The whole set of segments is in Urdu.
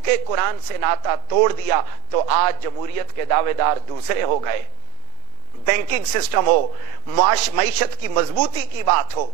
چونکہ قرآن سے ناتا توڑ دیا تو آج جمہوریت کے دعوے دار دوسرے ہو گئے. بینکنگ سسٹم ہو، معیشت کی مضبوطی کی بات ہو،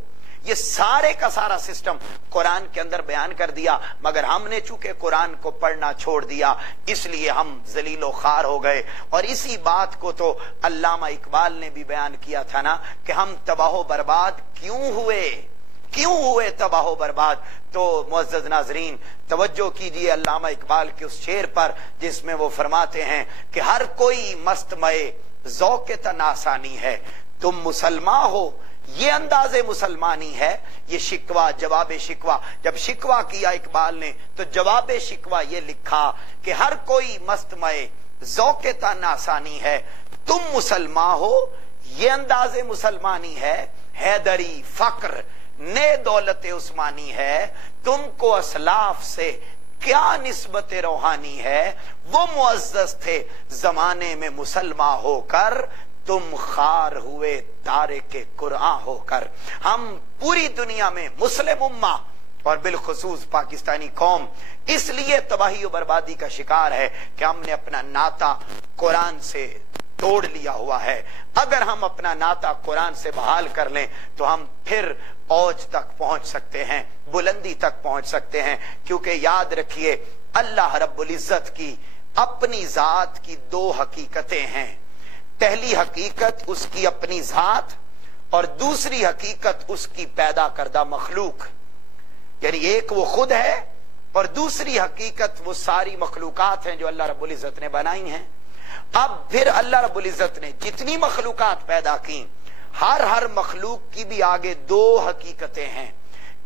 یہ سارے کا سارا سسٹم قرآن کے اندر بیان کر دیا، مگر ہم نے چونکہ قرآن کو پڑھنا چھوڑ دیا اس لیے ہم ذلیل و خوار ہو گئے. اور اسی بات کو تو علامہ اقبال نے بھی بیان کیا تھا نا کہ ہم تباہ و برباد کیوں ہوئے تباہ و برباد. تو معزز ناظرین توجہ کیجئے علامہ اقبال کے اس شعر پر جس میں وہ فرماتے ہیں کہ ہر کوئی مست مئے ذوق تن آسانی ہے، تم مسلمان ہو یہ انداز مسلمانی ہے. یہ شکوہ جواب شکوہ، جب شکوہ کیا اقبال نے تو جواب شکوہ یہ لکھا کہ ہر کوئی مست مئے ذوق تن آسانی ہے، تم مسلمان ہو یہ انداز مسلمانی ہے. حیدری فقر نے دولت عثمانی ہے، تم کو اسلاف سے کیا نسبت روحانی ہے. وہ معزز تھے زمانے میں مسلمان ہو کر، تم خار ہوئے تارک قرآن ہو کر. ہم پوری دنیا میں مسلم امہ اور بالخصوص پاکستانی قوم اس لیے تباہی و بربادی کا شکار ہے کہ ہم نے اپنا ناطہ قرآن سے توڑ لیا ہوا ہے. اگر ہم اپنا ناطہ قرآن سے بحال کر لیں تو ہم پھر اوج تک پہنچ سکتے ہیں، بلندی تک پہنچ سکتے ہیں. کیونکہ یاد رکھیے اللہ رب العزت کی اپنی ذات کی دو حقیقتیں ہیں. پہلی حقیقت اس کی اپنی ذات اور دوسری حقیقت اس کی پیدا کردہ مخلوق. یعنی ایک وہ خود ہے اور دوسری حقیقت وہ ساری مخلوقات ہیں جو اللہ رب العزت نے بنائی ہیں. اب پھر اللہ رب العزت نے جتنی مخلوقات پیدا کی ہر مخلوق کی بھی آگے دو حقیقتیں ہیں،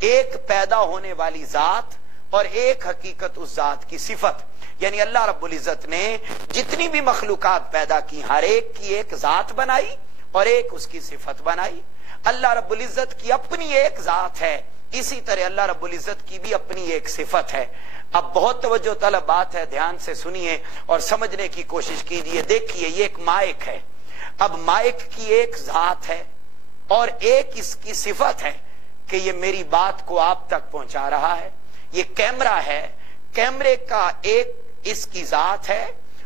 ایک پیدا ہونے والی ذات اور ایک حقیقت اس ذات کی صفت. یعنی اللہ رب العزت نے جتنی بھی مخلوقات پیدا کی ہر ایک کی ایک ذات بنائی اور ایک اس کی صفت بنائی. اللہ رب العزت کی اپنی ایک ذات ہے، اسی طرح اللہ رب العزت کی بھی اپنی ایک صفت ہے. اب بہت توجہ طلب بات ہے، دھیان سے سنیے اور سمجھنے کی کوشش کیجئے. دیکھیے یہ ایک مائک ہے، اب مائک کی ایک ذات ہے اور ایک اس کی صفت ہے کہ یہ میری بات کو آپ تک پہنچا رہا ہے. یہ کیمرہ ہے، کیمرے کا ایک اس کی ذات ہے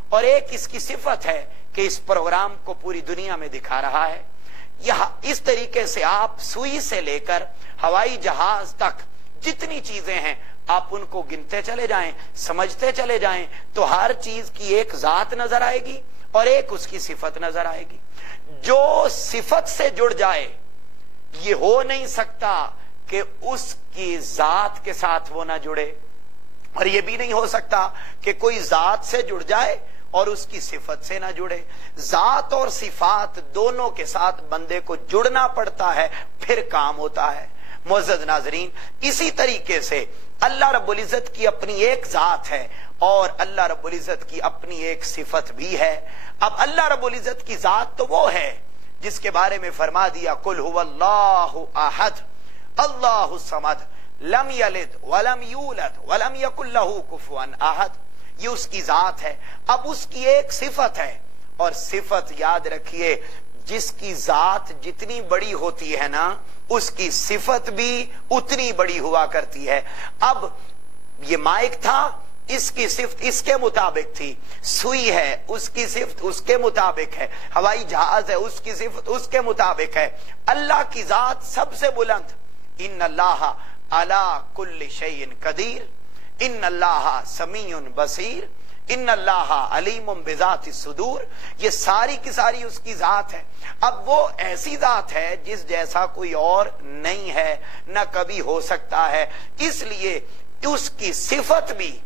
اور ایک اس کی صفت ہے کہ اس پروگرام کو پوری دنیا میں دکھا رہا ہے. یہ اس طریقے سے آپ سوئی سے لے کر ہوائی جہاز تک جتنی چیزیں ہیں آپ ان کو گنتے چلے جائیں، سمجھتے چلے جائیں تو ہر چیز کی ایک ذات نظر آئے گی اور ایک اس کی صفت نظر آئے گی. جو صفت سے جڑ جائے یہ ہو نہیں سکتا کہ اس کی ذات کے ساتھ وہ نہ جڑے، اور یہ بھی نہیں ہو سکتا کہ کوئی ذات سے جڑ جائے اور اس کی صفت سے نہ جڑے. ذات اور صفات دونوں کے ساتھ بندے کو جڑنا پڑتا ہے پھر کام ہوتا ہے. معزز ناظرین اسی طریقے سے اللہ رب العزت کی اپنی ایک ذات ہے اور اللہ رب العزت کی اپنی ایک صفت بھی ہے. اب اللہ رب العزت کی ذات تو وہ ہے جس کے بارے میں فرما دیا قل هو اللہ احد اللہ الصمد لم یلد ولم یولد ولم یکن له کفوا احد. یہ اس کی ذات ہے. اب اس کی ایک صفت ہے اور صفت یاد رکھیے جس کی ذات جتنی بڑی ہوتی ہے نا اس کی صفت بھی اتنی بڑی ہوا کرتی ہے. اب یہ مائک تھا، اس کی صفت اس کے مطابق تھی، سوئی ہے اس کی صفت اس کے مطابق ہے، ہوائی جہاز ہے اس کی صفت اس کے مطابق ہے. اللہ کی ذات سب سے بلند، ان اللہ علی کل شیء قدیر، ان اللہ سمیع بصیر، ان اللہ علیم بذات الصدور. یہ ساری کی ساری اس کی ذات ہے. اب وہ ایسی ذات ہے جس جیسا کوئی اور نہیں ہے نہ کبھی ہو سکتا ہے، اس لیے اس کی صفت بھی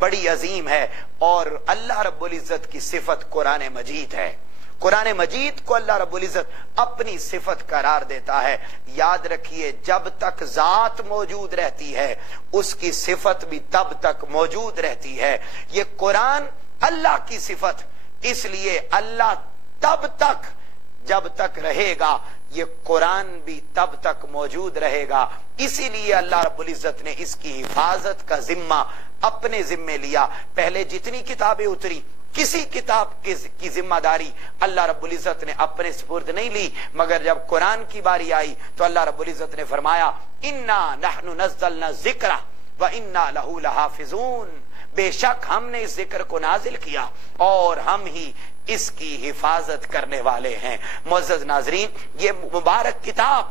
بڑی عظیم ہے. اور اللہ رب العزت کی صفت قرآن مجید ہے. قرآن مجید کو اللہ رب العزت اپنی صفت قرار دیتا ہے. یاد رکھیے جب تک ذات موجود رہتی ہے اس کی صفت بھی تب تک موجود رہتی ہے. یہ قرآن اللہ کی صفت، اس لیے اللہ تب تک جب تک رہے گا یہ قرآن بھی تب تک موجود رہے گا. اسی لیے اللہ رب العزت نے اس کی حفاظت کا ذمہ اپنے ذمے لیا. پہلے جتنی کتابیں اتری کسی کتاب کی ذمہ داری اللہ رب العزت نے اپنے سپرد نہیں لی، مگر جب قرآن کی باری آئی تو اللہ رب العزت نے فرمایا انا نحن نزلنا الذکر وانا لہ لحافظون. بے شک ہم نے اس ذکر کو نازل کیا اور ہم ہی اس کی حفاظت کرنے والے ہیں۔ معزز ناظرین، یہ مبارک کتاب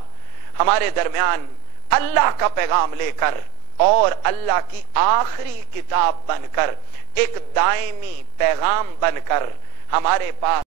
ہمارے درمیان اللہ کا پیغام لے کر اور اللہ کی آخری کتاب بن کر، ایک دائمی پیغام بن کر ہمارے پاس